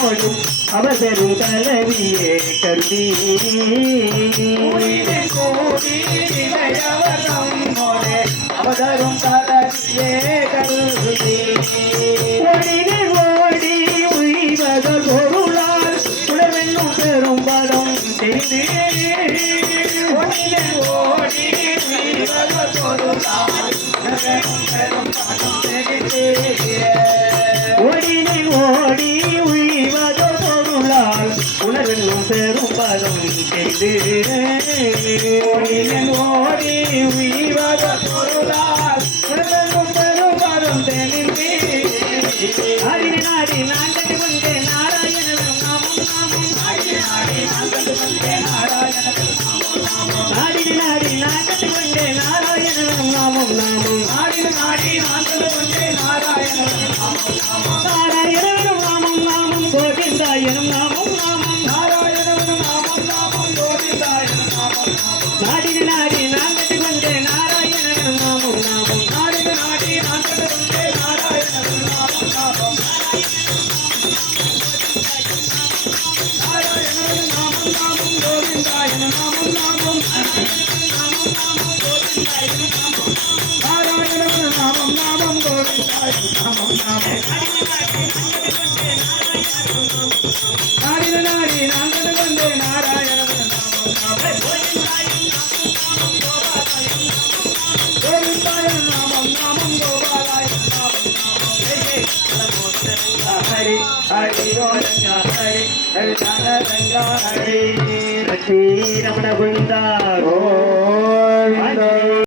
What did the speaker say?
ஓடும் அவசரும் கலவியே கருதி அவதரும் கலவியே கருதி ஓடினே ஓடி உய்வத பொருளால் உணவென்னும் பெரும் பதம் தெரிந்தே ஓடினே ஓடி உய்வத பொருளால் உணவென்னும் பெரும் பதம் தெரிந்தே ஓடினே ஓடி உய்வத பொருளால் உணவென்னும் பெரும் பதம் தெரிந்து ஓடினே ஓடி உய்வத பொருளால் உணவென்னும் பெரும் பதம் தெரிந்தே ஆடின நாடி நாட்டை கொண்டே நாராயணனும் நாமும் நாமும் ஆடின நாடி நாட்டை கொண்டே நாராயணனும் நாமும் ஆடின நாடி நாட்டை கொண்டே நாராயணனும் நாமும் நாமும் ஆடின நாடி நாட்டை கொண்டே நாராயணனும் நாமும் நாராயணனும் நாமும் நாமும் கோவிந்தாயனும் நாமும் நாமும் நாராயணனும் நாமும் நாமும் கோவிந்தாயனும் நாமும் நாமும் நாடின நாடி நாட்டை கொண்டே நாராயணனும் நாமும் நாமும் ஆடின நாடி நாட்டை கொண்டே நாராயணனும் நாமும் நாமும் நாராயணனும் நாமும் நாமும் கோவிந்தாயனும் நாமும் நாமும் நாராயணனும் நாமும் நாமும் கோவிந்தாயனும் நாமும் நாமும் ஆடின நாடி நாட்டை கொண்டே நாராயணனும் நாமும் நாமும் கோவிந்தாயனும் நாமம் நாமம் கோபாலாயனும் நாமம் நாமம் ஹரி ஹரி கோரங்கா ஹரி ஹரி ஹரி லட்சுமி ரமண கோவிந்தா